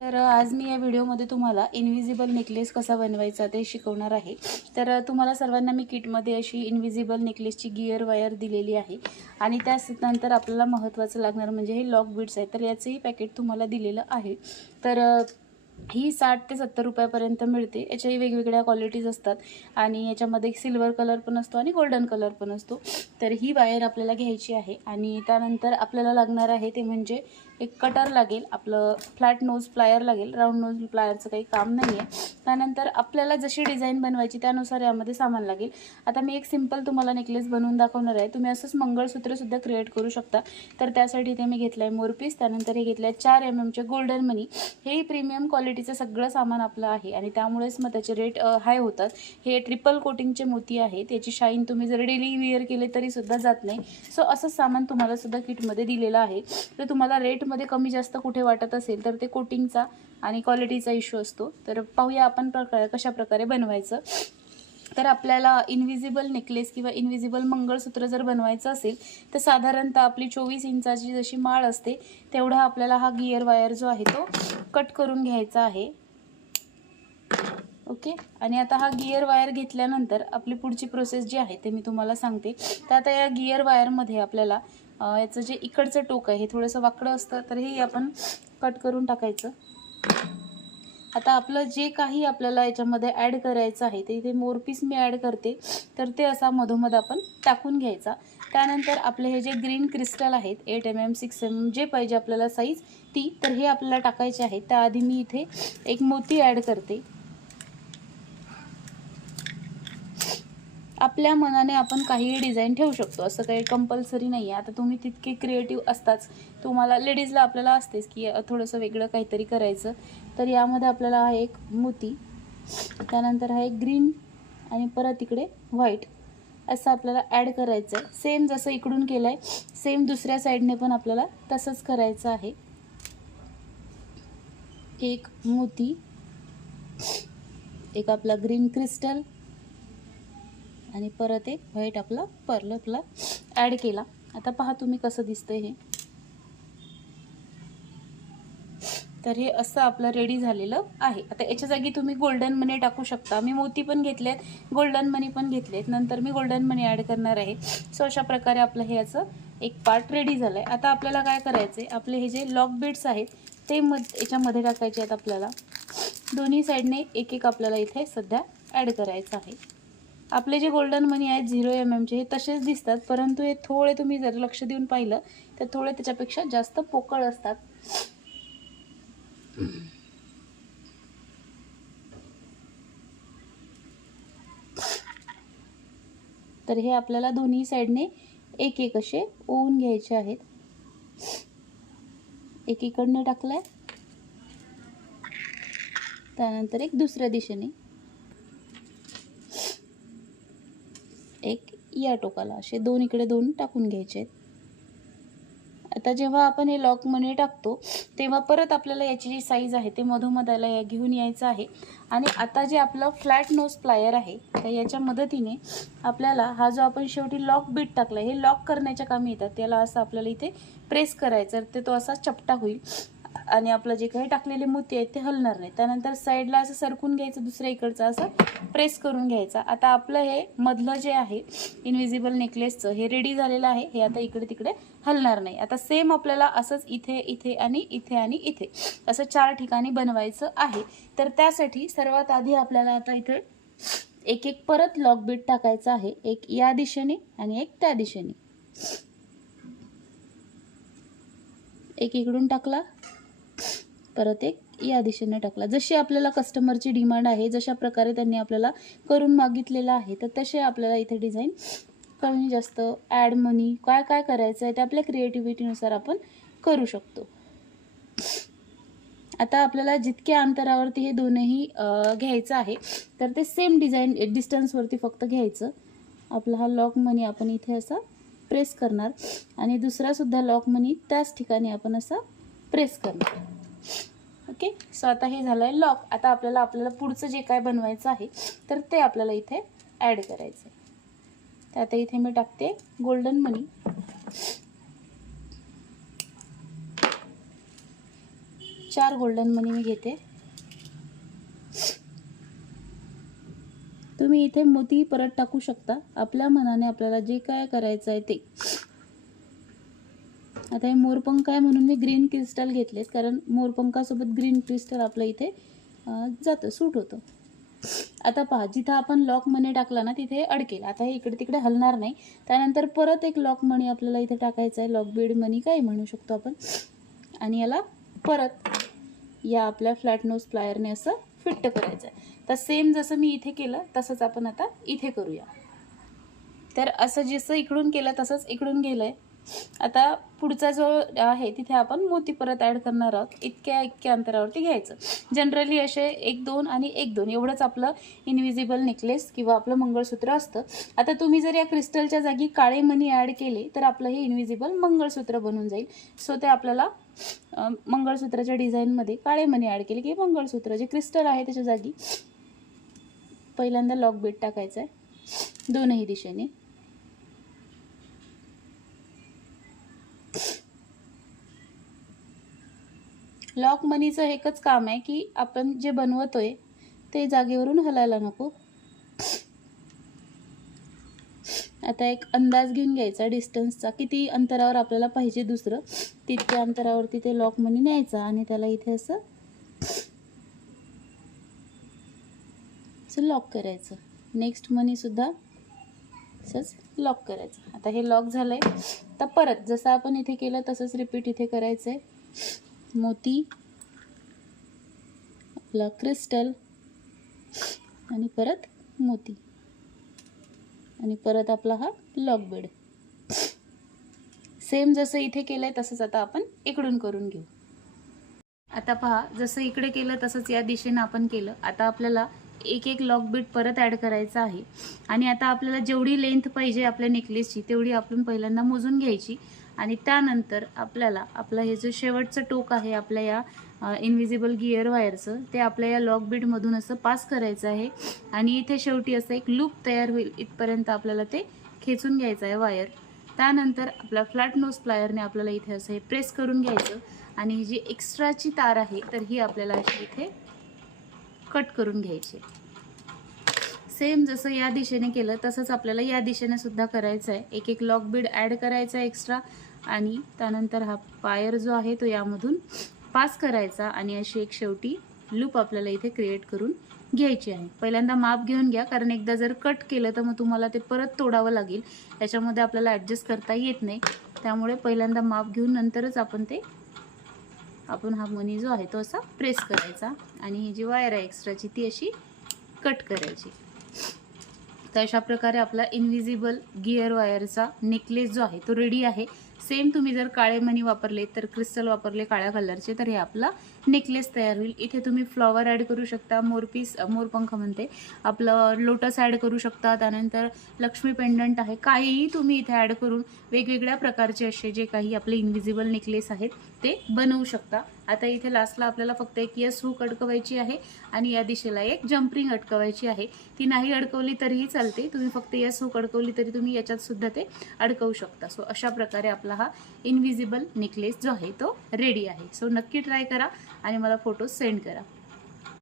तर आज मी या व्हिडिओमध्ये तुम्हाला इनविजिबल नेकलेस कसा बनवायचा ते शिकवणार आहे। तर तुम्हाला सर्वांना मी किटमध्ये अशी इनविजिबल नेकलेसची गिअर वायर दिलेली आहे आणि त्यानंतर आपल्याला महत्त्वाचं लागणार म्हणजे हे लॉक बीड्स आहेत। तर याचंही पॅकेट तुम्हाला दिलेलं आहे। तर ही 60 ते 70 रुपयापर्यंत मिळते। याच्याही वेगवेगळ्या क्वालिटीज असतात आणि याच्यामध्ये सिल्वर कलर पण असतो आणि गोल्डन कलर पण असतो। तर ही वायर आपल्याला घ्यायची आहे आणि त्यानंतर आपल्याला लागणार आहे ते म्हणजे एक कटर लागेल, आपलं फ्लॅट नोज प्लायर लागेल, राऊंड नोज प्लायरचं काही काम नाही आहे। त्यानंतर आपल्याला जशी डिझाईन बनवायची त्यानुसार यामध्ये सामान लागेल। आता मी एक सिंपल तुम्हाला नेकलेस बनवून दाखवणार आहे। तुम्ही असंच मंगळसूत्रसुद्धा क्रिएट करू शकता। तर त्यासाठी इथे मी घेतलं आहे मोरपीस, त्यानंतर हे घेतलं आहे 4 mm चे गोल्डन मनी। हे प्रीमियम क्वालिटीचं सगळं सामान आपलं आहे आणि त्यामुळेच मग त्याचे रेट हाय होतात। हे ट्रिपल कोटिंगचे मोती आहेत, त्याची शाईन तुम्ही जर डेली वेअर केले तरीसुद्धा जात नाही। सो असं सामान तुम्हाला सुद्धा किटमध्ये दिलेलं आहे। तर तुम्हाला रेटमध्ये कमी जास्त कुठे वाटत असेल तर ते कोटिंगचा आणि क्वालिटीचा इश्यू असतो। तर पाहूया आपण कशा प्रकारे बनवायचं। तर आपल्याला इनविजिबल नेकलेस किंवा इनविजिबल मंगळसूत्र जर बनवायचं असेल तर साधारणतः आपली 24 इंचाची जशी माळ असते तेवढा आपल्याला हा गिअर वायर जो आहे तो कट करून घ्यायचा आहे। ओके, आणि आता हा गिअर वायर घेतल्यानंतर आपली पुढची प्रोसेस जी आहे ते मी तुम्हाला सांगते। तर आता या गिअर वायरमध्ये आपल्याला याचं जे इकडचं टोक आहे हे थोडंसं वाकडं असतं, तर हे आपण कट करून टाकायचं। आता आपलं जे काही आपल्याला याच्यामध्ये ॲड करायचं आहे ते इथे मोरपीस मी ॲड करते, तर ते असा मधोमध आपण टाकून घ्यायचा। त्यानंतर आपले हे जे ग्रीन क्रिस्टल आहेत 8 mm 6 mm जे पाहिजे आपल्याला साईज ती, तर हे आपल्याला टाकायचे आहे। त्याआधी मी इथे एक मोती ॲड करते। आपल्या मनाने आपण काहीही डिझाईन ठेवू शकतो, असं काही कंपल्सरी नाही आहे। आता तुम्ही तितके क्रिएटिव्ह असताच, तुम्हाला लेडीजला आपल्याला असतेच की थोडंसं वेगळं काहीतरी करायचं। तर यामध्ये आपल्याला हा एक मोती, त्यानंतर हा एक ग्रीन आणि परत इकडे व्हाईट असं आपल्याला ॲड करायचं आहे। सेम जसं इकडून केलं आहे सेम दुसऱ्या साईडने पण आपल्याला तसंच करायचं आहे। एक मोती, एक आपला ग्रीन क्रिस्टल आणि परत एक व्हाईट आपला पर्ल आपला ॲड केला। आता पहा तुम्ही कसं दिसतंय हे। तर हे असं आपलं रेडी झालेलं आहे। आता याच्या जागी तुम्ही गोल्डन मनी टाकू शकता। मी मोती पण घेतलेत, गोल्डन मनी पण घेतलेत, नंतर मी गोल्डन मनी ॲड करणार आहे। सो अशा प्रकारे आपलं हे याचं एक पार्ट रेडी झालं आहे। आता आपल्याला काय करायचं आहे, आपले हे जे लॉक बीड्स आहेत ते याच्यामध्ये टाकायचे आहेत आपल्याला। दोन्ही साईडने एक एक आपल्याला इथे सध्या ॲड करायचं आहे। आपले जे गोल्डन मनी आहेत 0 mm चे हे तसेच दिसतात, परंतु हे थोडे तुम्ही जर लक्ष देऊन पाहिलं तर थोडे त्याच्यापेक्षा जास्त पोकळ असतात। तर हे आपल्याला दोन्ही साईडने एक एक असे ओवून घ्यायचे आहेत। एकीकडने टाकलाय, त्यानंतर एक दुसऱ्या दिशेने, एक या टोकाला, असे दोन इकडे दोन टाकून घ्यायचे आहेत। आता जेव्हा आपण हे लॉक मनी टाकतो तेव्हा परत आपल्याला याची जी साईज आहे ते मधोमधाला घेऊन यायचं आहे। आणि आता जे आपलं फ्लॅट नोज प्लायर आहे तर याच्या मदतीने आपल्याला हा जो आपण शेवटी लॉक बीट टाकला हे लॉक करण्याच्या कामी येतात। त्याला असं आपल्याला इथे प्रेस करायचं, तर तो असा चपटा होईल आणि आपलं जे काही टाकलेले मोती आहेत ते हलणार नाही। त्यानंतर साईडला असं सरकून घ्यायचं, दुसऱ्या इकडचं असं प्रेस करून घ्यायचा। आता आपलं हे मधलं जे आहे इनविजिबल नेकलेसचं हे रेडी झालेलं आहे। हे आता इकडे तिकडे हलणार नाही। आता सेम आपल्याला असंच इथे इथे आणि इथे आणि इथे असं 4 ठिकाणी बनवायचं आहे। तर त्यासाठी सर्वात आधी आपल्याला आता इथे एक एक परत लॉक बीट टाकायचं आहे, एक या दिशेने आणि एक त्या दिशेने। एक इकडून टाकला, परत एक या दिशेने टाकला। जशी आपल्याला कस्टमरची डिमांड आहे, जशा प्रकारे त्यांनी आपल्याला करून मागितलेलं आहे तर तसे आपल्याला इथे डिझाईन कमी जास्त ॲड मनी काय काय करायचं आहे ते आपल्या क्रिएटिव्हिटीनुसार आपण करू शकतो। आता आपल्याला जितक्या अंतरावरती हे दोन्ही घ्यायचं आहे तर ते सेम डिझाईन डिस्टन्सवरती फक्त घ्यायचं। आपला हा लॉक मनी आपण इथे असा प्रेस करणार आणि दुसरा सुद्धा लॉक मनी त्याच ठिकाणी आपण असा प्रेस करणार। ओके, सो आता हे झालं आहे लॉक। आता आपल्याला पुढचं जे काय बनवायचं आहे तर ते आपल्याला इथे ॲड करायचं आहे। तर आता इथे मी टाकते गोल्डन मनी, 4 गोल्डन मनी मी घेते. तुम्ही इथे मोती परत टाकू शकता आपल्या मनाने, आपल्याला जे काय करायचं आहे ते. आता हे मोरपंख आहे म्हणून मी ग्रीन क्रिस्टल घेतलेत, कारण मोरपंखासोबत ग्रीन क्रिस्टल आपलं इथे जातं, सूट होतं. आता पहा, जिथं आपण लॉक मणी टाकला ना तिथे अडकेल. आता हे इकडे तिकडे हलणार नाही. त्यानंतर परत एक लॉक मणी आपल्याला इथे टाकायचा आहे, लॉक बीड मणी काय म्हणू शकतो आपण. आणि याला परत या आपल्या फ्लॅट नोज प्लायरने असं फिट करायचं आहे. तर सेम जसं मी इथे केलं तसंच आपण आता इथे करूया. तर असं जसं इकडून केलं तसंच इकडून गेलं आहे. आता पुढचा जो आहे तिथे आपण मोती परत ॲड करणार आहोत. इतक्या अंतरावरती घ्यायचं. जनरली असे 1 2 आणि 1 2 एवढंच आपलं इनविजिबल नेकलेस किंवा आपलं मंगळसूत्र असतं. आता तुम्ही जर या क्रिस्टलच्या जागी काळे मणी ॲड केले तर आपलं हे इनविजिबल मंगळसूत्र बनून जाईल. सो ते आपल्याला मंगळसूत्राच्या डिझाईनमध्ये काळे मणी ॲड केले की मंगळसूत्र जे क्रिस्टल आहे त्याच्या जागी पहिल्यांदा लॉक बीट टाकायचं आहे दोनही दिशेने. लॉक मनीचं एकच काम आहे की आपण जे बनवतोय ते जागेवरून हलायला नको. आता एक अंदाज घेऊन घ्यायचा डिस्टन्सचा, किती अंतरावर आपल्याला पाहिजे दुसरं तितक्या अंतरावरती ते लॉक मनी न्यायचा आणि त्याला इथे असं लॉक करायचं. नेक्स्ट मनी सुद्धा असंच लॉक करायचं. आता हे लॉक झालंय. तर परत जसं आपण इथे केलं तसंच रिपीट इथे करायचंय. मोती, आपला क्रिस्टल आणि परत मोती आणि परत आपला हा लॉक बीड. सेम जसं इथे केलंय तसंच आता आपण इकडून करून घेऊ. आता पहा, जसं इकडे केलं तसंच या दिशेनं आपण केलं. आता आपल्याला एक लॉक बीट परत ॲड करायचा आहे आणि आता आपल्याला जेवढी लेंथ पाहिजे आपल्या नेकलेसची तेवढी आपण पहिल्यांदा मोजून घ्यायची आणि त्यानंतर आपल्याला आपलं हे जे शेवटचं टोक आहे आपल्या या इनविजिबल गिअर वायरचं ते आपल्या या लॉक बीडमधून असं पास करायचं आहे आणि इथे शेवटी असं एक लूप तयार होईल इथपर्यंत आपल्याला ते खेचून घ्यायचं आहे वायर. त्यानंतर आपल्या फ्लॅट नोज प्लायरने आपल्याला इथे असं हे प्रेस करून घ्यायचं आणि ही जी एक्स्ट्राची तार आहे तर ही आपल्याला अशी इथे कट करून घ्यायची. सेम जसं या दिशेने केलं तसंच आपल्याला या दिशेने सुद्धा करायचं आहे. एक लॉक बीड ॲड करायचा एक्स्ट्रा आणि त्यानंतर हा वायर जो आहे तो यामधून पास करायचा आणि अशी एक शेवटी लूप आपल्याला इथे क्रिएट करून घ्यायची आहे. पहिल्यांदा माप घेऊन घ्या, कारण एकदा जर कट केलं तर मग तुम्हाला ते परत तोडावं लागेल. याच्यामध्ये आपल्याला ॲडजस्ट करता येत नाही. त्यामुळे पहिल्यांदा माप घेऊन नंतरच आपण हा मनी जो आहे तो असा प्रेस करायचा आणि ही जी वायर आहे एक्स्ट्राची ती अशी कट करायची. तर अशा प्रकारे आपला इनविजिबल गिअर वायरचा नेकलेस जो आहे तो रेडी आहे. सेम तुम्ही जर काळे मणी वापरले तर क्रिस्टल वापरले काळ्या कलरचे तर हे आपला नेकलेस तयार होईल. इथे तुम्ही फ्लॉवर ॲड करू शकता, मोरपंख म्हणते आपलं लोटस ॲड करू शकता, त्यानंतर लक्ष्मी पेंडंट आहे, काहीही तुम्ही इथे ॲड करून वेगवेगळ्या प्रकारचे असे जे काही आपले इनविजिबल नेकलेस आहेत ते बनवू शकता. आता इथे लास्टला आपल्याला फक्त एक यस हुक अडकवायची आहे आणि या दिशेला एक जम्परिंग अडकवायची आहे. ती नाही अडकवली तरीही चालते, तुम्ही फक्त यस हुक अडकवली तरी तुम्ही याच्यात सुद्धा ते अडकवू शकता. सो अशा प्रकारे आपला हा इनविजिबल नेकलेस जो आहे तो रेडी आहे. सो नक्की ट्राय करा आणि मला फोटो सेंड करा.